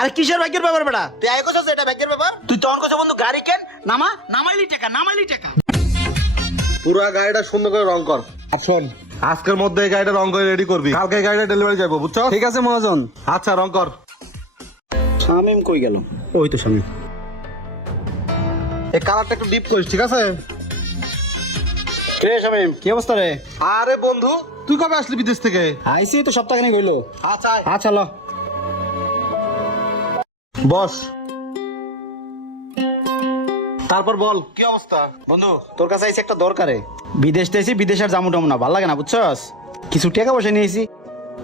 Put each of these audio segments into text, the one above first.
আরে কিসের ভাগ্যের ব্যাপার বেটা? তুই আয় কইছস এটা ভাগ্যের ব্যাপার? তুই তখন কইছ বন্ধু গাড়ি কেন? নামাইলি টাকা। পুরো গাড়িটা সুন্দর করে রং কর। আর শোন, আজকের মধ্যে এই গাড়িটা রং করে রেডি করবি, কালকে এই গাড়িটা ডেলিভারি যাবো, বুঝছো? ঠিক আছে মহাজন। আচ্ছা, রং কর। শামিম কই গেল? ওই তো শামিম। এই কালারটা একটু ডিপ করিস, ঠিক আছে? কে শামিম, কি অবস্থা রে? আরে বন্ধু, তুই কবে আসলি বিদেশ থেকে? আইছি তো সপ্তাহখানেক হইলো। আচ্ছা আচ্ছা ল। বস, তারপর বল কি অবস্থা? বন্ধু তোর কাছে আইছি একটা দরকারে। বিদেশ থেকে বিদেশ আর জামু টামু না, ভালো লাগে না বুঝছস। কিছু টাকা পয়সা নিয়েছি,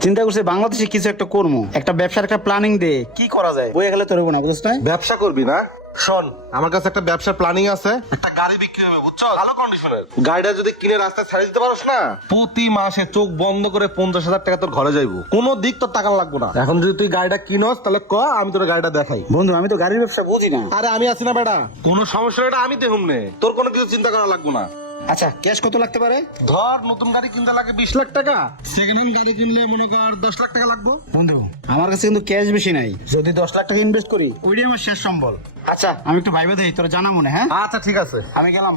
চিন্তা করছি বাংলাদেশে কিছু একটা করবো, একটা ব্যবসার একটা প্ল্যানিং দে, কি করা যায় বইয়া গেলে তোর হবো না, বুঝছ না? ব্যবসা করবি না? শোন, আমার কাছে একটা ব্যবসার প্ল্যানিং আছে। একটা গাড়ি বিক্রি হবে, বুঝছো? ভালো কন্ডিশনের গাড়িটা যদি কিনে রাস্তায় ছেড়ে দিতে পারোস না, প্রতি মাসে চোখ বন্ধ করে 50,000 টাকা তোর ঘরে যাইবো, কোনো দিক তোর টাকা লাগবো না। এখন যদি তুই গাড়িটা কিনস তাহলে ক, আমি তোর গাড়িটা দেখাই। বন্ধু আমি তো গাড়ির ব্যবসা বুঝি না। আরে আমি আছি না বেটা, কোনো সমস্যা এটা আমি দেখুন নে, তোর কোনো কিছু চিন্তা করা লাগবো না। আচ্ছা ক্যাশ কত লাগতে পারে? ধর, নতুন গাড়ি কিনতে লাগে 20 লাখ টাকা, সেকেন্ড হ্যান্ড গাড়ি কিনলে মনে কর 10 লাখ টাকা লাগবে। বন্ধু আমার কাছে কিন্তু ক্যাশ বেশি নাই, যদি 10 লাখ টাকা ইনভেস্ট করি ওইটাই আমার শেষ সম্বল। আচ্ছা আমি একটু ভাইবা দেই, তোর জানা মনে। হ্যাঁ আচ্ছা ঠিক আছে, আমি গেলাম।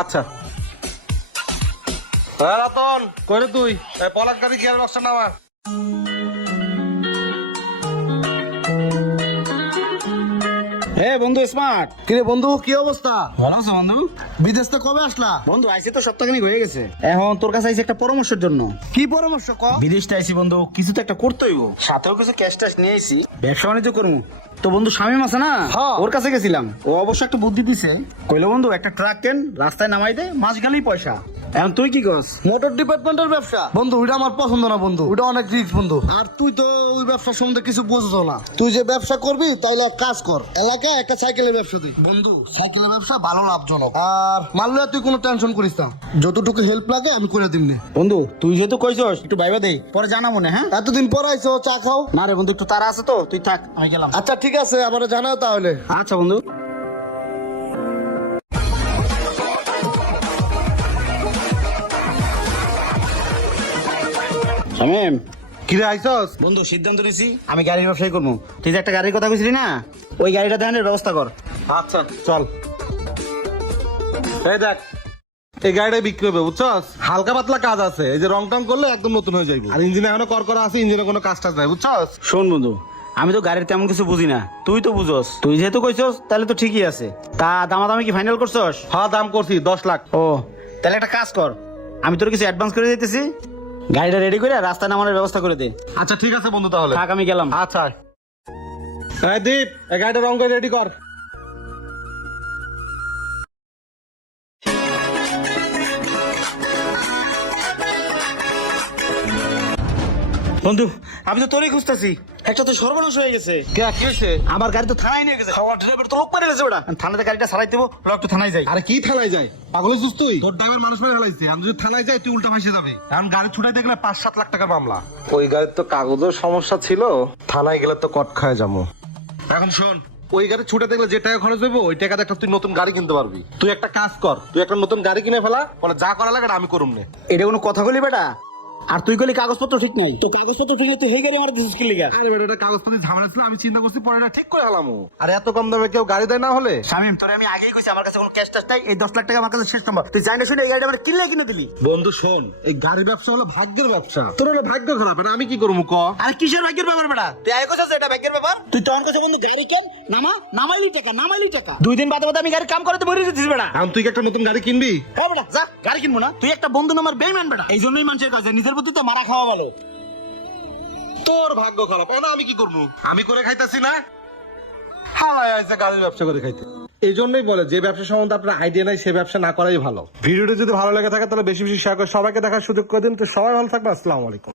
আচ্ছা। হ্যাঁ রতন, কই রে তুই? এই পলাশ গাড়ি গিয়ার বক্সটা নামা। হে বন্ধু স্মার্ট। কিরে বন্ধু, কি অবস্থা? ভালো আছো বন্ধু? বিদেশ থেকে কবে আসলা? বন্ধু আইছি তো সপ্তাহখানেক হয়ে গেছে। এখন তোর কাছে আইছি একটা পরামর্শের জন্য। কি পরামর্শ ক? বিদেশটা আইছি বন্ধু, কিছু তো একটা করতে হইব, সাথেও কিছু ক্যাশ ট্যাশ নিয়ে আইছি, ব্যবসা বাণিজ্য করবো। তো বন্ধু শামিম আছে না, হ্যাঁ। ওর কাছে গেছিলাম, ও অবশ্য একটা বুদ্ধি দিছে। কইলো বন্ধু একটা ট্রাক কেন, রাস্তায় নামাই দে, মাস গেলেই পয়সা। এখন তুই কি করস? মোটর ডিপার্টমেন্টের ব্যবসা? বন্ধু ওইটা আমার পছন্দ না বন্ধু, ওইটা অনেক রিস্ক বন্ধু। আর তুই তো ওই ব্যবসার সম্বন্ধে কিছু বুঝছো না। তুই যে ব্যবসা করবি তাইলে এক কাজ কর, এলাকায় একটা সাইকেলের ব্যবসা দে বন্ধু। সাইকেলের ব্যবসা ভালো লাভজনক, আর মানলে তুই কোনো টেনশন করিস না, যতটুকু হেল্প লাগে আমি করে দিমনে। বন্ধু তুই যেহেতু কইছস একটু ভাইবা দেই, পরে জানা মনে। হ্যাঁ এতদিন পর আইছো, চা খাও। না রে বন্ধু একটু তারা আছে তো, তুই থাক, আমি গেলাম। আচ্ছা ঠিক আছে, আবার জানাও তাহলে। আচ্ছা বন্ধু। শামিম কিরে আইছস? বন্ধু সিদ্ধান্ত নিছি আমি গাড়ির ব্যবসায় করবো। তুই যে একটা গাড়ির কথা কইছিলি না, ওই গাড়িটা দেখানোর ব্যবস্থা কর। আচ্ছা চল। এই দেখ, এই গাড়িটা বিক্রি হবে, বুঝছস? হালকা পাতলা কাজ আছে, এই যে রং টং করলে একদম নতুন হয়ে যাইব। আর ইঞ্জিনে এখনো করা আছে, ইঞ্জিনে কোনো কাজ টাজ নাই, বুঝছস? শোন বন্ধু, আমি তো গাড়ির তেমন কিছু বুঝি না, তুই তো বুঝস। তুই যেহেতু কইছস তাহলে তো ঠিকই আছে। তা দামাদামি কি ফাইনাল করছস? হ্যাঁ, দাম করছি 10 লাখ। ও তাহলে একটা কাজ কর, আমি তোর কিছু অ্যাডভান্স করে দিতেছি, গাড়িটা রেডি করে রাস্তায় নামানোর ব্যবস্থা করে দে। আচ্ছা ঠিক আছে বন্ধু, তাহলে থাক, আমি গেলাম। আচ্ছা। এই দীপ, এই গাড়িটা রং করে রেডি কর। বন্ধু আমি তো তোরই খুঁজতেছি, একটা তো সর্বনাশ হয়ে গেছে। কে, কি হয়েছে? আমার গাড়ি তো থানায় নিয়ে গেছে, খাওয়া ড্রাইভার তো লোক মারে গেছে ওটা। থানাতে গাড়িটা সারাই দেবো, লোক তো থানায় যাই। আরে কি থানায় যায়? পাগল হইছিস তুই? তোর ড্রাইভার মানুষ মেরে ফেলাইছে, আমি যদি থানায় যাই তুই উল্টা ফাঁসে যাবে। এখন গাড়ি ছুটাই দেখলে 5-7 লাখ টাকার মামলা। ওই গাড়ির তো কাগজের সমস্যা ছিল, থানায় গেলে তো কট খায় যাবো। এখন শোন, ওই গাড়ি ছুটে দেখলে যে টাকা খরচ হইব, ওই টাকাতে একটা তুই নতুন গাড়ি কিনতে পারবি। তুই একটা কাজ কর, তুই একটা নতুন গাড়ি কিনে ফেলা, বলে যা করা লাগে আমি করুম নে। এটা কোনো কথা বলি বেটা? আর তুই গলি কাগজপত্র ঠিক নাই, তো কাগজপত্র ঠিক নেই, তুই এই গাড়ি আমার দিছিস কি লিগা? আরে বেটা, এটা কাগজপত্রে ঝামেলা ছিল, আমি চিন্তা করছি পরে এটা ঠিক করে হলামু। আর এত কম দামে কেউ গাড়ি দেয় না হলে? শামিম তোরে আমি আগেই কইছি আমার কাছে কোনো ক্যাশ ট্যাশ নাই, এই 10 লাখ টাকা আমার কাছে শেষ নম্বর। তুই জানি না শুনে এই গাড়িটা আমার কিনলে কিনে দিলি। বন্ধু শোন, এই গাড়ি ব্যবসা হলো ভাগ্যের ব্যবসা, তোর হলো ভাগ্য খারাপ, মানে আমি কি করবো ক? আরে কিসের ভাগ্যের ব্যাপার বেটা? তুই আগে কইছস এটা ভাগ্যের ব্যাপার? তুই তখন কইছ বন্ধু গাড়ি কেন, নামাইলি টাকা। 2 দিন বাদে বাদে আমি গাড়ি কাম করতে মরে যেতিস বেটা। এখন তুই কি একটা নতুন গাড়ি কিনবি? হ্যাঁ বেটা যা, গাড়ি কিনবো না। তুই একটা বন্ধু নাম্বার বেইমান বেটা, এই জন্যই মানুষের কাছে নিজের প্রতি তো মারা খাওয়া ভালো। তোর ভাগ্য খারাপ, এখন আমি কি করবো? আমি করে খাইতাছি না, হালায় আছে গাড়ির ব্যবসা করে খাইতে। এই জন্যই বলে যে ব্যবসা সম্বন্ধে আপনার আইডিয়া নাই সে ব্যবসা না করাই ভালো। ভিডিওটা যদি ভালো লেগে থাকে তাহলে বেশি বেশি শেয়ার করে সবাইকে দেখার সুযোগ করে দিন। তো সবাই ভালো থাকবে, আসসালামু আলাইকুম।